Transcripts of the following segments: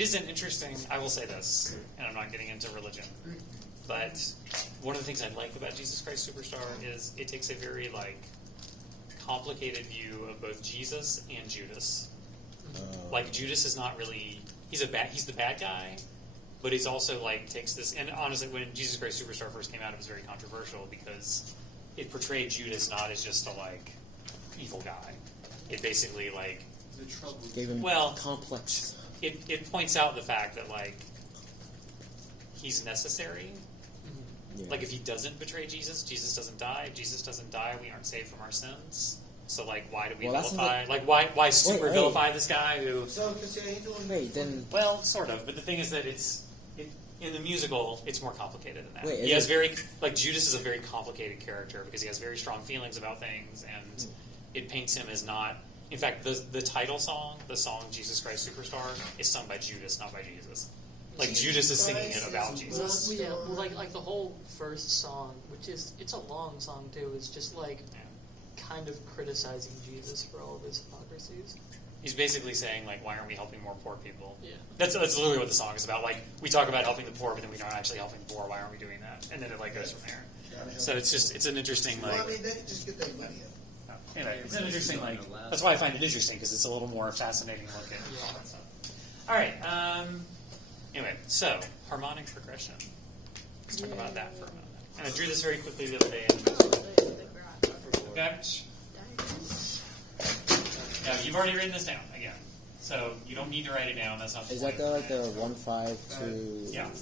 it is an interesting, I will say this, and I'm not getting into religion, but one of the things I like about Jesus Christ Superstar is it takes a very, like, complicated view of both Jesus and Judas. Like, Judas is not really, he's the bad guy, but he's also, like, takes this, and honestly, when Jesus Christ Superstar first came out, it was very controversial because it portrayed Judas not as just a, like, evil guy. It basically, like, gave him complex. It points out the fact that, like, he's necessary. Yeah. Like, if he doesn't betray Jesus, Jesus doesn't die. If Jesus doesn't die, we aren't saved from our sins. So, like, why do we vilify? Like, why super vilify this guy who? So, well, sort of. But the thing is that in the musical, it's more complicated than that. Wait, he has Judas is a very complicated character because he has very strong feelings about things, and it paints him as not. In fact, the title song, the song Jesus Christ Superstar, is sung by Judas, not by Jesus. Like, Judas is singing it about Jesus. Well, like the whole first song, it's a long song too, is just like kind of criticizing Jesus for all of his hypocrisies. He's basically saying, like, why aren't we helping more poor people? Yeah. That's literally what the song is about. Like, we talk about helping the poor, but then we don't actually helping the poor. Why aren't we doing that? And then it, like, goes from there. So it's an interesting, like... Well, I mean, they just get their money up. Anyway, it's an interesting, like... That's why I find it interesting, because it's a little more fascinating look at all that stuff. All right, anyway, so, harmonic progression. Let's talk about that for a moment. And I drew this very quickly the other day in the effect. Now, you've already written this down, again. So, you don't need to write it down. That's not the Is point. that like the 1 5 to yeah. 1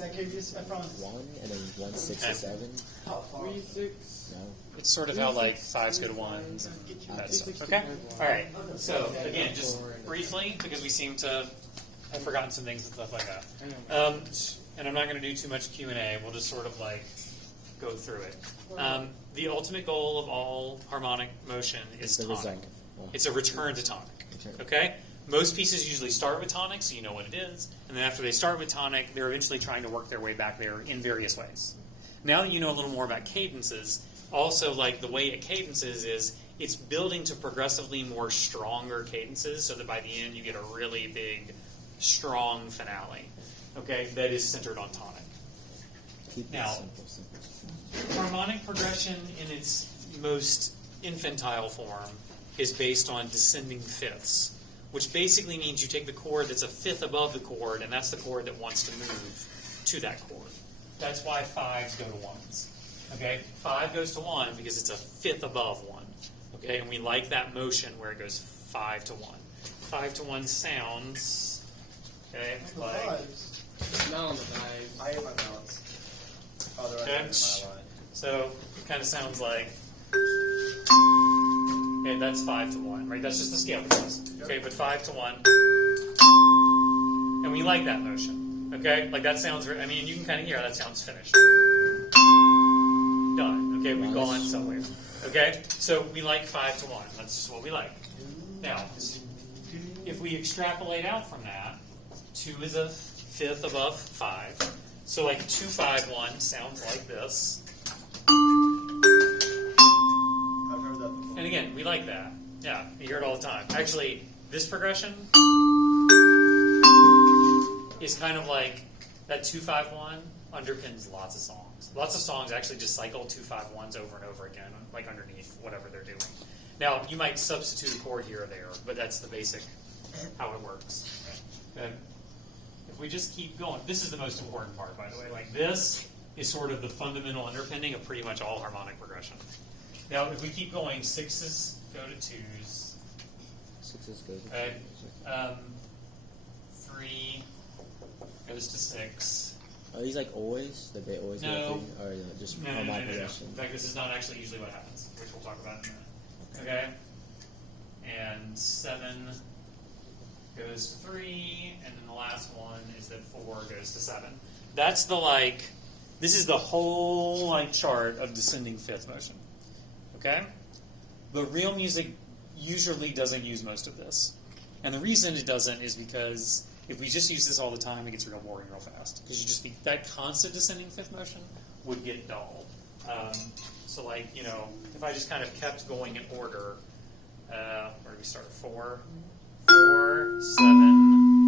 and then 1 6 to 7? 3 6. No. It's sort of how, like, 5s go to 1s and that stuff. Okay? All right. So, again, just briefly, because we seem to have forgotten some things and stuff like that. And I'm not going to do too much Q&A. We'll just sort of, like, go through it. The ultimate goal of all harmonic motion is tonic. It's a return to tonic. Okay? Most pieces usually start with tonic, so you know what it is. And then after they start with tonic, they're eventually trying to work their way back there in various ways. Now that you know a little more about cadences, also, like, the way it cadences is it's building to progressively more stronger cadences so that by the end you get a really big, strong finale, okay, that is centered on tonic. Now, harmonic progression in its most infantile form is based on descending fifths, which basically means you take the chord that's a fifth above the chord, and that's the chord that wants to move to that chord. That's why 5s go to 1s. Okay? 5 goes to 1 because it's a fifth above 1. Okay? And we like that motion where it goes 5 to 1. 5 to 1 sounds, okay, like... Smell on the knife. I hate my balance. Okay? So, it kind of sounds like... Okay, that's 5 to 1, right? That's just the scale piece. Okay, but 5 to 1. And we like that motion. Okay? Like, that sounds... I mean, you can kind of hear how that sounds finished. Done. Okay, we've gone somewhere. Okay? So, we like 5 to 1. That's just what we like. Now, if we extrapolate out from that, 2 is a fifth above 5. So, like, 2 5 1 sounds like this. I've heard that before. And again, we like that. Yeah, you hear it all the time. Actually, this progression is kind of like that 2 5 1 underpins lots of songs. Lots of songs actually just cycle 2 5 1s over and over again, like underneath whatever they're doing. Now, you might substitute a chord here or there, but that's the basic how it works. Okay. If we just keep going, this is the most important part, by the way. Like, this is sort of the fundamental underpinning of pretty much all harmonic progression. Now, if we keep going, 6s go to 2s. 6s go to 2s. Okay. 3 goes to 6. Are these like always? That they always No. go to 3? Or just No. harmonic progression? In fact, this is not actually usually what happens, which we'll talk about in a minute. Okay? And 7 goes to 3, and then the last one is that 4 goes to 7. That's the, like, this is the whole, like, chart of descending fifth motion. Okay? But real music usually doesn't use most of this. And the reason it doesn't is because if we just use this all the time, it gets real boring real fast. Because that constant descending fifth motion would get dull. So, like, you know, if I just kind of kept going in order, where do we start? 4, 4, 7,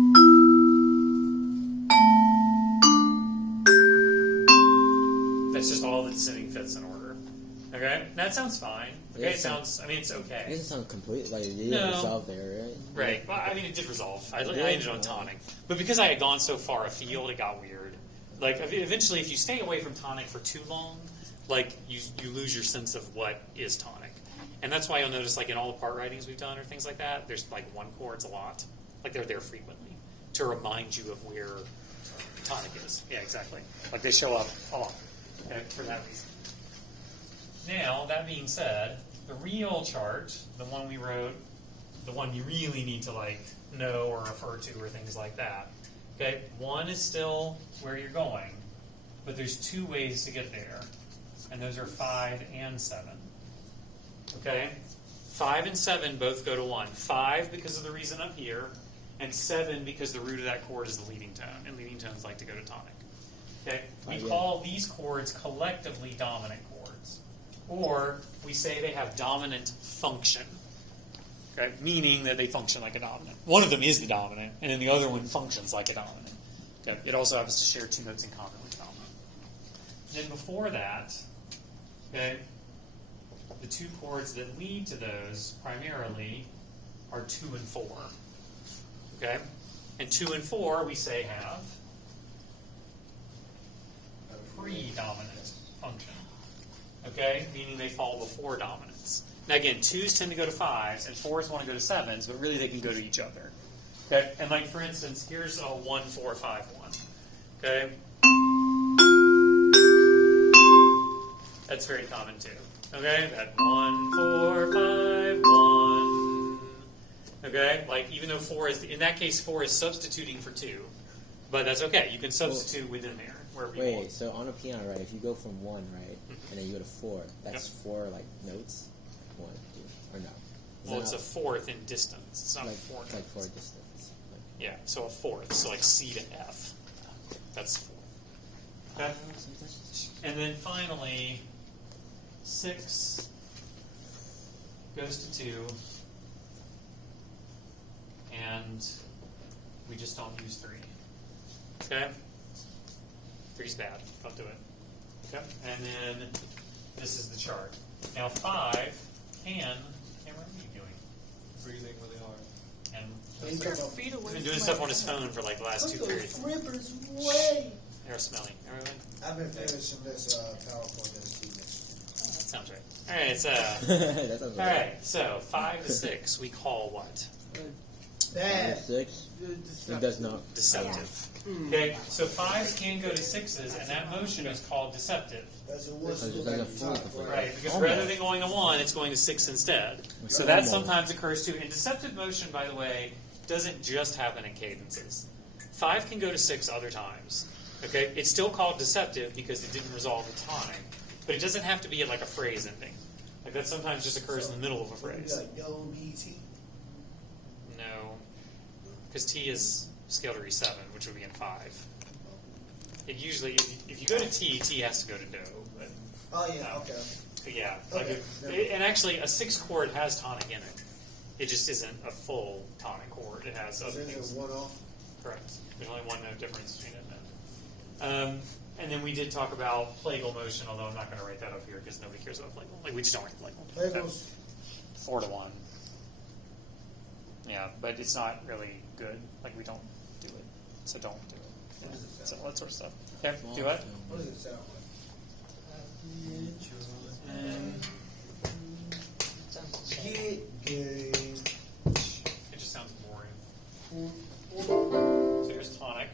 and sitting fifths in order. Okay, that sounds fine. Okay, Yeah, it sounds. I mean, it's It okay. doesn't sound complete. Like, it didn't No. resolve there, right? Right. Well, I mean, it did resolve. I did? ended on tonic, but because I had gone so far afield, it got weird. Like eventually, if you stay away from tonic for too long, like you lose your sense of what is tonic, and that's why you'll notice, like in all the part writings we've done or things like that, there's like one chord's a lot. Like they're there frequently to remind you of where tonic is. Yeah, exactly. Like they show up a lot. Okay, for that reason. Now, that being said, the real chart, the one we wrote, the one you really need to like know or refer to or things like that. Okay, 1 is still where you're going, but there's 2 ways to get there, and those are 5 and 7. Okay, 5 and 7 both go to 1. 5 because of the reason up here, and 7 because the root of that chord is the leading tone, and leading tones like to go to tonic. Okay, we call these chords collectively dominant chords, or we say they have dominant function. Okay, meaning that they function like a dominant. One of them is the dominant, and then the other one functions like a dominant. Okay, it also happens to share 2 notes in common with dominant. Then before that, okay, the 2 chords that lead to those primarily are 2 and 4. Okay, and 2 and 4 we say have predominant function. Okay, meaning they fall before dominance. Now again, 2s tend to go to 5s, and 4s want to go to 7s, but really they can go to each other. Okay, and like for instance, here's a 1, 4, 5, 1. Okay, that's very common too. Okay, that 1, 4, 5, 1. Okay, like even though 4 is, in that case, 4 is substituting for 2, but that's okay. You can substitute within there wherever you want. Wait, so on a piano, right, if you go from 1, right, and then you go to 4, that's 4, like, notes? 1, 2, or no? Is Well, that it's a not- fourth in distance. It's not like, a fourth. like 4 distance. Like, Yeah, so a fourth. So like C to F. That's 4. Okay. And then finally, 6 goes to 2, and we just don't use 3. Okay? 3's bad. Don't do it. Okay? And then this is the chart. Now 5 can, Cameron, what are you doing? Breathing really hard. And He's got a- he's been doing stuff on his phone for like the last 2 periods. Grippers way. They're smelly. Everyone? I've been finishing this PowerPoint this evening. Oh, that sounds right. All right, so that sounds all right, so 5 to 6 we call what? Bad. 6. It does not. Deceptive. Okay, so 5s can go to 6s, and that motion is called deceptive. That's a worse That's look like at a the fool top, before. Right, because Almost. rather than going to 1, it's going to 6 instead. So Almost. that sometimes occurs too. And deceptive motion, by the way, doesn't just happen in cadences. 5 can go to 6 other times. Okay, it's still called deceptive because it didn't resolve the tonic, but it doesn't have to be at like a phrase ending. Like that sometimes just occurs in the middle of a phrase. Like yo, BT. No, because T is scale degree 7, which would be in 5. It usually, if you go to T, T has to go to Do. But, Oh yeah, okay. but yeah, like Okay. and actually a 6 chord has tonic in it. It just isn't a full tonic chord. It has other There's things. a one off. Correct. There's only one note difference between it and that. And then we did talk about plagal motion, although I'm not going to write that up here because nobody cares about plagal. Like we just don't write plagal. Plagal's 4 to 1. Yeah, but it's not really good. Like we don't do it, so don't do it. What does it So sound that sort of stuff. Okay, do what? What does it sound like? And Sounds the same. Get game. it just sounds boring. So here's tonic.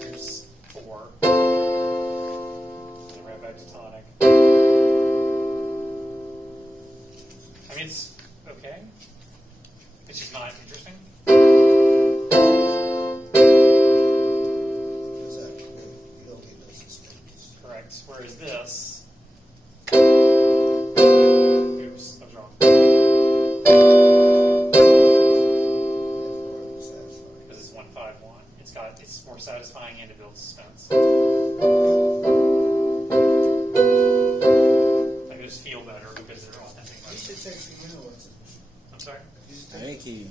Here's 4. And right back to tonic. I mean, it's okay. It's just not interesting. What's that? You don't get no suspense. Correct. Whereas this. Oops, I was wrong. That's more satisfying. Because it's 1-5-1. It's more satisfying and it builds suspense. Like they just feel better because they're authentic. You should take some mineral. I'm sorry. You should I take think he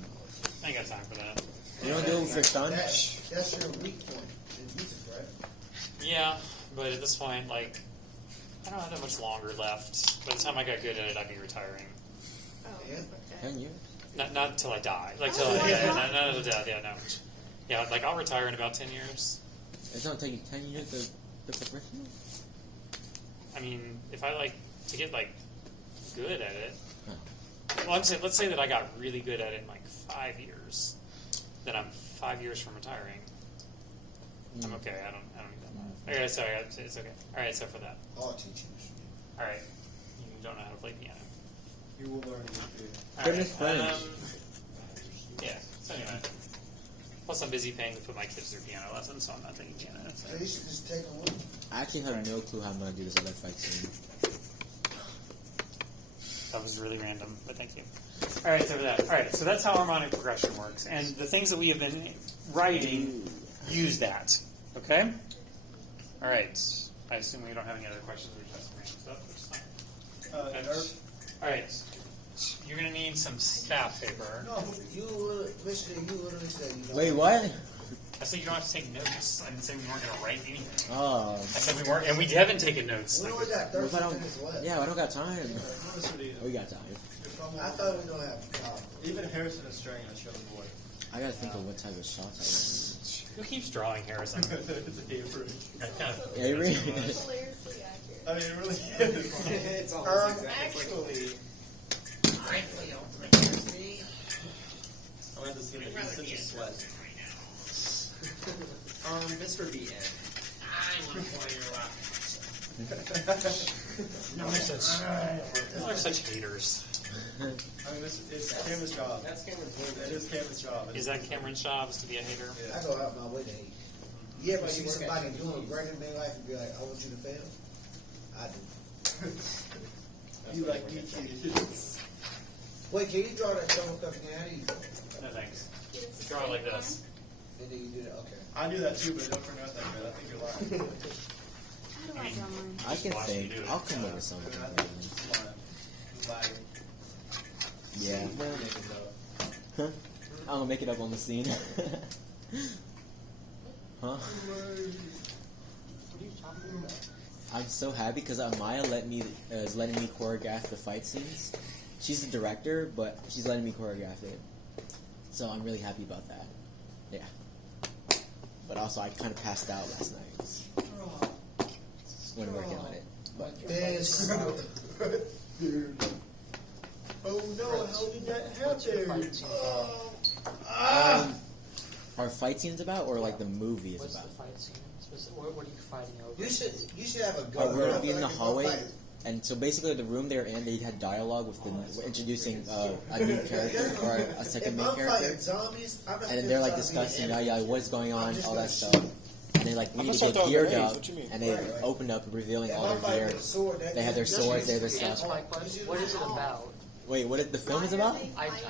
I ain't got time for that. You don't do it with your son? That's your weak point in music, right? Yeah, but at this point, like, I don't have that much longer left. By the time I got good at it, I'd be retiring. Oh, Yeah. okay. 10 years? Not till I die. Like till Oh, I, yeah, wow. not until death. Yeah, no. Yeah, like I'll retire in about 10 years. It's not taking 10 years to the professional? I mean, if I like to get like good at it. Oh. Well, I'm saying, let's say that I got really good at it in like 5 years. Then I'm 5 years from retiring. I'm okay. I don't need that much. Okay, sorry, it's okay. All right, except for that. I'll teach you. All right, you don't know how to play piano. You will learn this year. All Goodness right, gracious. yeah. So anyway, plus I'm busy paying to put my kids through piano lessons, so I'm not taking piano. So. So you should just take a look. I actually have no clue how I'm going to do this other fight scene. That was really random, but thank you. All right, so for that. All right, so that's how harmonic progression works, and the things that we have been writing use that. Okay. All right. I assume we don't have any other questions. We just have some random stuff, which is fine. Okay. All right. You're gonna need some staff paper. No, you literally said you don't. Wait, what? I said you don't have to take notes. I didn't say we weren't gonna write anything. Oh. I said we weren't, and we haven't taken notes. We Like, only got What if 30 I don't? minutes left. Yeah, I don't got time. We got time. I thought we don't have time. Even Harrison is staring at Show's boy. I gotta think of what type of shots who keeps drawing Harrison? It's Avery. Avery? Hilariously accurate. I mean, it really is. It's all Actually, I want to see that he's such a sweat. Mr. BN. Y'all are such haters. I mean, it's Cameron's job. That's Cameron's It word. is Cameron's job. Is that Cameron's job, is to be a hater? I go out my way to hate. You ever see somebody doing great in their life and be like, I want you to fail? I do. You like me kids. Wait, can you draw that double cup again? How do you do it? No thanks. It's Draw it like this. And then you do that, okay. I do that too, but it don't turn out that good. I think you're lying. How do I draw mine? I can Watch me think. do it. I'll come up with something. I think you're just lying. You're lying. Yeah. Make it up. Huh? I'm gonna make it up on the scene. Huh? What are you talking about? I'm so happy because Maya is letting me choreograph the fight scenes. She's the director, but she's letting me choreograph it. So I'm really happy about that. Yeah. But also, I kind of passed out last night when working on it. But Yes. Oh no, how did that What's your happen? fight scene about? are fight scenes about, or like the movie is What's about? the fight scene? What are you fighting over? You should have a go. We're I gonna be feel in the like if hallway, I'm fighting- and so basically the room they're in, they had dialogue with introducing a new character or a second If main I'm character, fighting zombies, I'm not and then they're like trying to be discussing, the yeah, enemy. what's going on, just all gonna that stuff. And they like we need to thought get that was geared grenades. up, What you mean? and they Right. opened up revealing If all I'm their fighting gear. with a sword, that- They had their that's swords, they had their just- stuff. Answer my question. What is it about? Wait, what is the film is about? I just.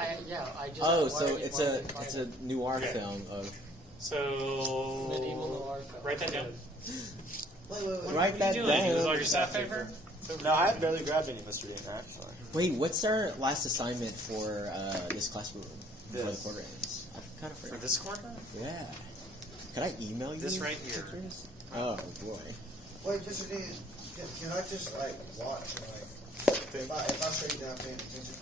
Oh, why so are you it's fighting? a noir Okay. film of So Medieval noir film. write that down. Wait. Write What are that you doing? Is this all down. your staff paper? No, I had barely grabbed any, Mr. Dean, right? Sorry. Wait, what's our last assignment for this classroom before the This. quarter ends? I kind of For forgot. this quarter? Yeah. Could I email you? This right here. pictures? Oh boy. Wait, Mr. Dean, can I just like watch like if I say you're not paying attention?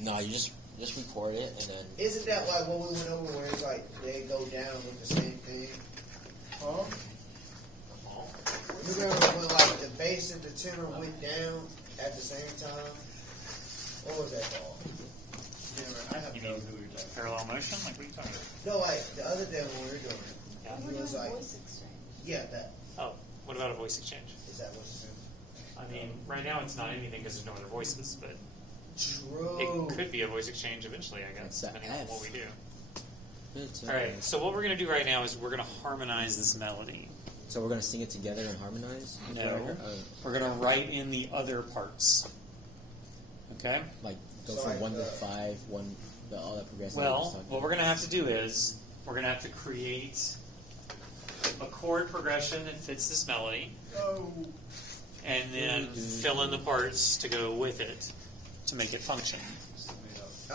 No, you just record it and then. Isn't that like what we went over where it's like they go down with the same thing? Huh? You remember when like the bass and the tenor went down at the same time? What was that called? Cameron, I have You no mean clue what you're talking parallel motion? Like, what are you talking about? No, like the other day when we were doing it. Yeah. He was like, voice exchange. yeah, that Oh, what about a voice exchange? is that what you said? I mean, right now it's not anything because there's no other voices, but True. it could be a voice exchange eventually, I guess, It's a depending on F. what we do. It's, All right, so what we're going to do right now is we're going to harmonize this melody. So we're gonna sing it together and harmonize. No. We're going to write in the other parts. Okay? Like go So from like 1 to the- 5, all that progressive. Well, what we're going to have to do is we're going to have to create a chord progression that fits this melody, Oh. and then fill in the parts to go with it to make it function.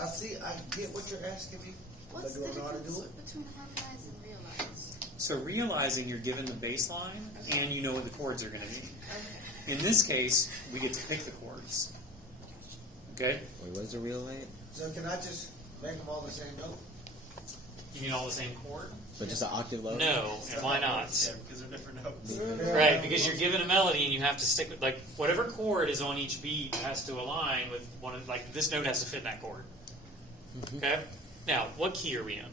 I see. I get what you're asking me. What's do the I know how to difference do it? between harmonize and realize? So realizing you're given the baseline and you know what the chords are going to be. Okay. In this case, we get to pick the chords. Okay? Wait, what is the real light? So can I just make them all the same note? You mean all the same chord? But just an octave low? No, and why not? Yeah, because they're different notes. Right, because you're given a melody and you have to stick with, like, whatever chord is on each beat has to align with one of, like, this note has to fit in that chord. Okay? Now, what key are we in?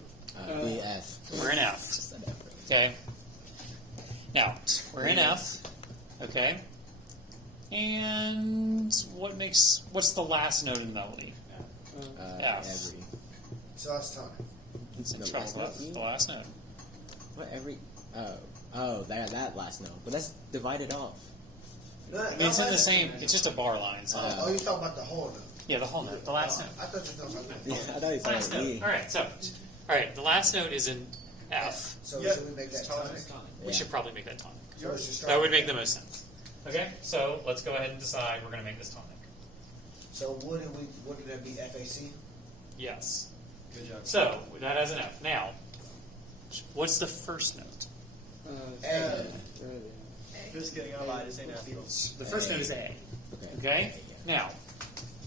B, F. We're in F. Just an F. Okay? Now, we're in F. Okay? And what's the last note in the melody? F. Every. So it's tonic. It's in The trouble. last note? That's the last note. What, every? Oh, that last note. But that's divided off. No, It's in the same, it's just a bar line. So. Oh, you talking about the whole note? Yeah, the whole note, the last note. I thought you were talking about the Yeah, I thought you Last said note. E. All right, the last note is in F. So Yep. should we make that It's tonic. tonic? We Yeah. should probably make that tonic. So it should start That would with make the most sense. Okay, so let's go ahead and decide we're going to make this tonic. So wouldn't that be FAC? Yes. Good job. So that has an F. Now, what's the first note? A. Just kidding, I lied. This ain't natural. The first note is A. Okay. Okay. Now,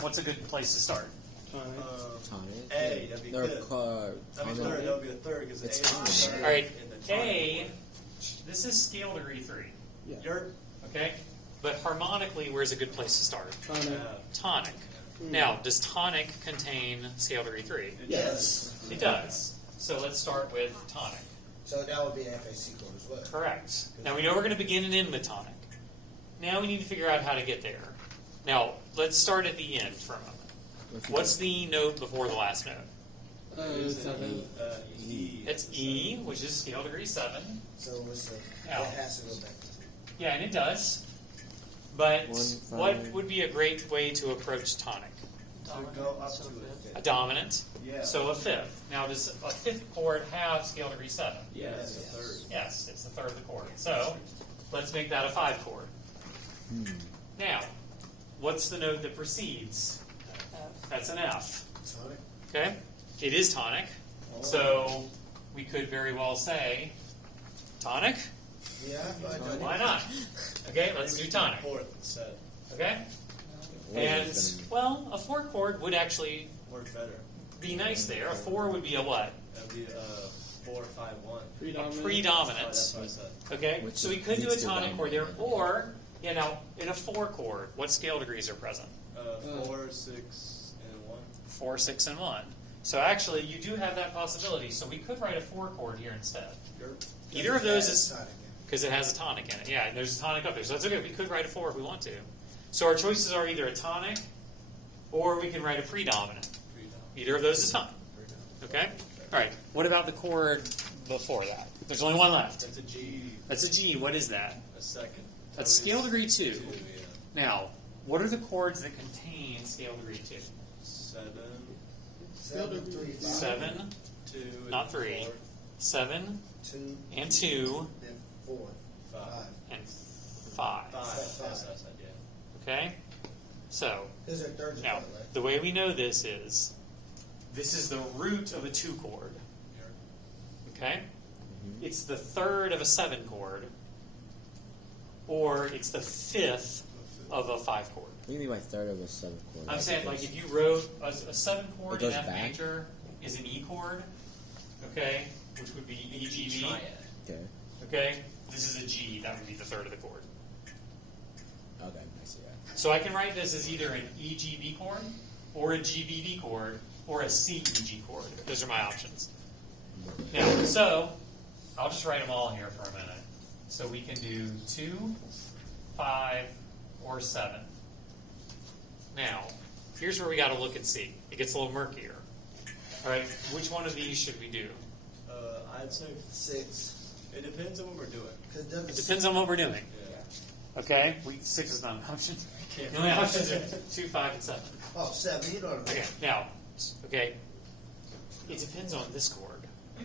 what's a good place to start? Tonic. A, that'd be Or good. That'd be tonic. third. That would be a third because A It's is tonic. the third. All right, in the tonic A. chord. This is scale degree 3. You're Okay, but harmonically, where's a good place to start? uh, Tonic. Now, does tonic contain scale degree 3? Yes. It does. So let's start with tonic. So that would be an FAC chord as well. Correct. Now we know we're going to begin and end with tonic. Now we need to figure out how to get there. Now, let's start at the end for a moment. What's the note before the last note? E. It's E, which is scale degree 7. So it's Now. that has to go back. Yeah, and it does. But 1, 5. what would be a great way to approach tonic? So go up So to A it. dominant. Yeah. So a fifth. Now, does a fifth chord have scale degree 7? Yes. A third. Yes, it's the third of the chord. So let's make that a 5 chord. Now, what's the note that precedes? That's an F. Tonic. Okay? It is tonic. So we could very well say tonic. Yeah, I find that. Why not? Okay, let's do tonic. Fourth instead. Okay? What And, is it well, a 4 chord would actually Works better. be nice there. A 4 would be a what? That'd be 4, 5, 1. A Oh, predominant. that's what I said. Okay? Which So we could do a leads to tonic chord there. dominant. Or, now, in a 4 chord, what scale degrees are present? 4, 6, and 1. 4, 6, and 1. So actually, you do have that possibility. So we could write a 4 chord here instead. Either of those is Tonic. because it has a tonic in it. Yeah, and there's a tonic up there. So that's okay. We could write a 4 if we want to. So our choices are either a tonic or we can write a predominant. Either of those is fine. Okay? All right. What about the chord before that? There's only one left. That's a G. That's a G. What is that? A second. That's scale degree 2. 2, yeah. Now, what are the chords that contain scale degree 2? 7, 7, 3, 5. 7, 2, not 3. 4, 7, 2, and 2, then 4, 5. 5. and 5. 5. Five. That's what I said, yeah. Okay? So, Because they're thirds now, apart, right? the way we know this is the root of a 2 chord. Okay? It's the third of a 7 chord, or it's the fifth of a 5 chord. What do you mean by third of a 7th chord? I'm saying, like, if you wrote a 7 chord It in goes F back? major is an E chord, okay, which would be E, G, B, Okay. okay? This is a G, that would be the third of the chord. Okay, I see that. So I can write this as either an E, G, B chord, or a G, B, D chord, or a C, E, G chord. Those are my options. Now, so, I'll just write them all here for a minute. So we can do 2, 5, or 7. Now, here's where we got to look and see. It gets a little murkier. All right, which one of these should we do? I'd say 6. it depends on what we're doing. Because doesn't It depends on what we're doing. Yeah. Okay, 6 is not an option. The only options are 2, 5, and 7. Oh, 7. You know what I mean. Okay, now, okay, it depends on this chord. Yeah.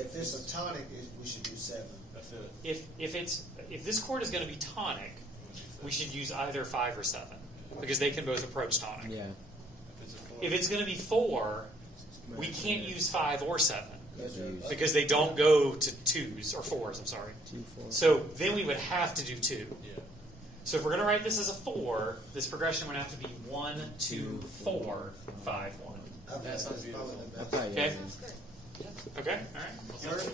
If it's a tonic, we should do 7. A fifth. If this chord is going to be tonic, we should use either 5 or 7 because they can both approach tonic. Yeah. If it's a 4. If it's going to be 4, we can't use 5 or 7 Yes, sir. because they don't go to 2s or 4s. I'm sorry. 2, 4. So then we would have to do 2. Yeah. So if we're going to write this as a 4, this progression would have to be 1, 2, 4, 5, 1. I think that's sounds probably the best. Okay, Okay. Sounds good. Okay. All right. Yours?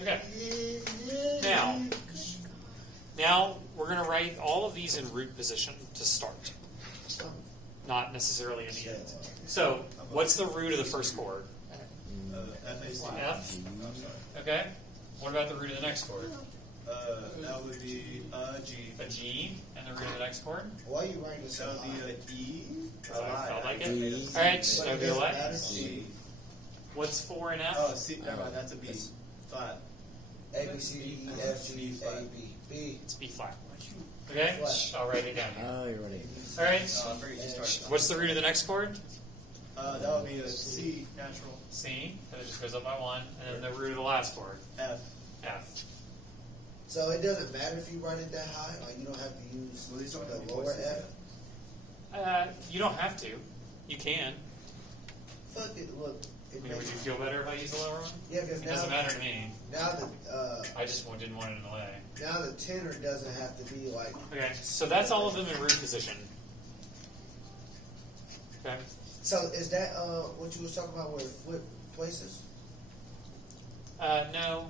Okay. Now we're going to write all of these in root position to start, not necessarily in the end. So what's the root of the first chord? FAC. F. I'm sorry. Okay. What about the root of the next chord? That would be G. A G. And the root of the next chord? Why are you writing this That so would high? be a E. Because I felt like G. it. All right. But So it go doesn't what? matter. C. What's 4 in F? Oh, C. Never mind. That's a B. Flat. A, B, C, D, E, F, G, A, B. B. It's B flat. Okay. Flat. I'll write it down here. Oh, you're ready. All right. I forget you started. What's the root of the next chord? That would be a C. Natural. C. And it just goes up by 1. And then the root of the last chord? F. F. So it doesn't matter if you write it that high, like you don't have to use Well, these don't have to be the lower voices, F. You don't have to. You can. Fuck it, look. I It mean, would makes, you feel better if I use the lower one? yeah, because It doesn't now, matter to me. now the I just didn't want it in the way. now the tenor doesn't have to be like. Okay, so that's all of them in root position. Okay. So is that what you was talking about with flip places? No,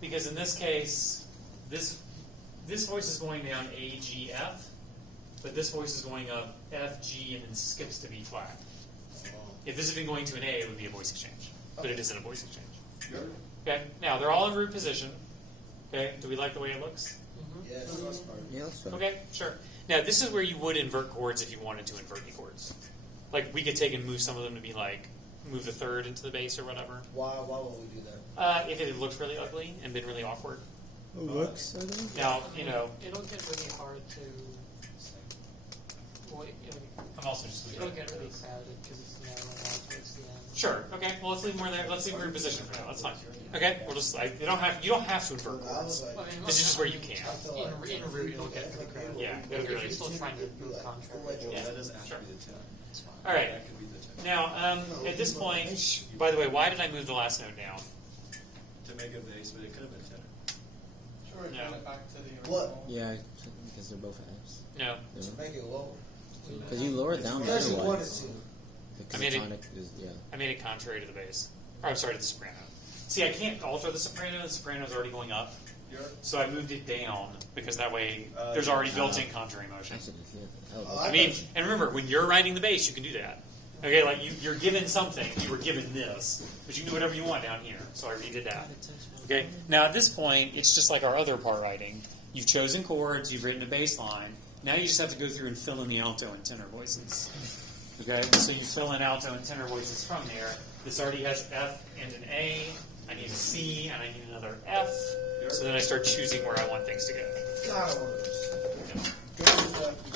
because in this case, this voice is going down A, G, F, but this voice is going up F, G, and then skips to B flat. If this had been going to an A, it would be a voice exchange, but it isn't a voice exchange. Okay, now they're all in root position. Okay, do we like the way it looks? Yes. Yeah, that's fine. Okay, sure. Now this is where you would invert chords if you wanted to invert the chords. Like we could take and move some of them to be like move the third into the bass or whatever. Why would we do that? If it looked really ugly and been really awkward. Looks ugly? Now you know It'll get really hard to. Well, I'm also just it'll leaving. get really crowded because it's narrowing out towards the end. Sure. Okay. Well, let's leave more there. Let's leave root position for now. That's fine. Okay. We'll just. You don't have to invert I was chords. like, Well, I mean, This is just where you can. I feel like In root, it'll get pretty crowded. Yeah, it'll If be really. you're still trying to move contrary. Well, Yeah. that doesn't have Sure. to be the 10. It's fine. All right. That could be the 10. Now, at this point, by the way, why did I move the last note down? To make a bass, but it could have been 10. Sure, No. get it back to the original. What? Yeah, because they're both Fs. No. To make it lower. Because you lower it down Because you wanted otherwise. to. Because I made the it- tonic is, yeah. I made it contrary to the bass. Or I'm sorry, to the soprano. See, I can't alter the soprano. The soprano's already going up. So I moved it down because that way there's already built-in contrary motion. I should have seen that. Oh, I mean, and remember, when you're writing the bass, you can do that. Okay, like you're given something, you were given this, but you can do whatever you want down here. So I redid that. Okay, now at this point, it's just like our other part writing. You've chosen chords, you've written a bass line. Now you just have to go through and fill in the alto and tenor voices. Okay, so you fill in alto and tenor voices from there. This already has F and an A. I need a C and I need another F. So then I start choosing where I want things to go. God, I want this. Yeah. Go with